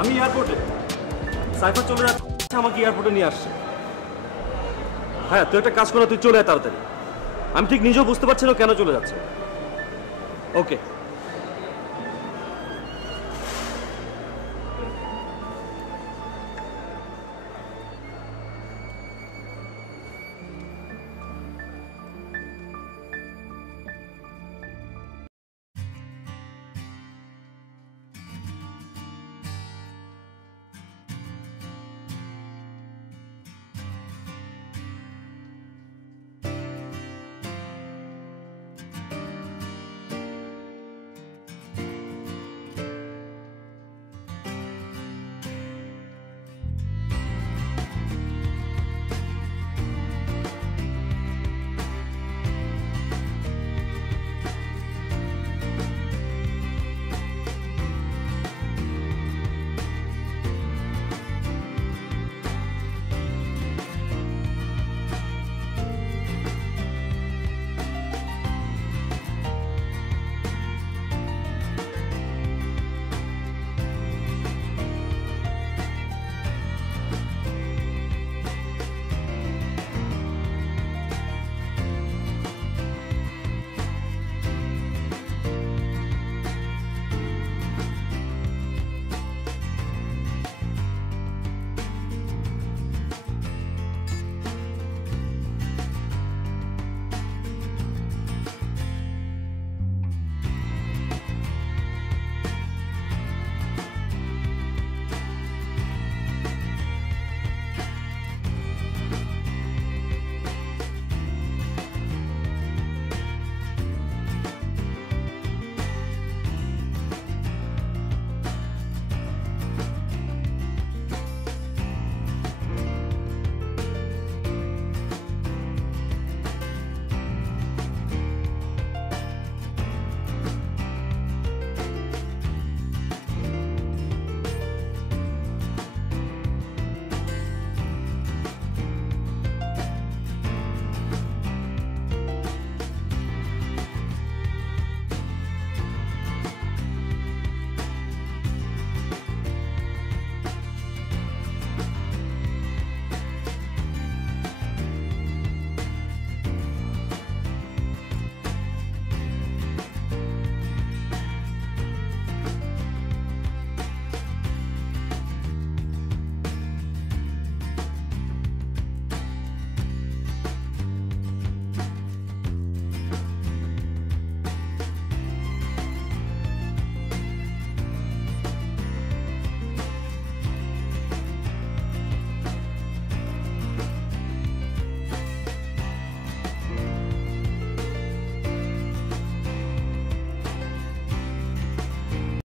আমি এয়ারপোর্টে, সাইফা চলে যাচ্ছে, আমাকে এয়ারপোর্টে নিয়ে আসছে। হ্যাঁ, তুই একটা কাজ করে তুই চলে আয় তাড়াতাড়ি। আমি ঠিক নিজেও বুঝতে পারছি না কেন চলে যাচ্ছে। ওকে।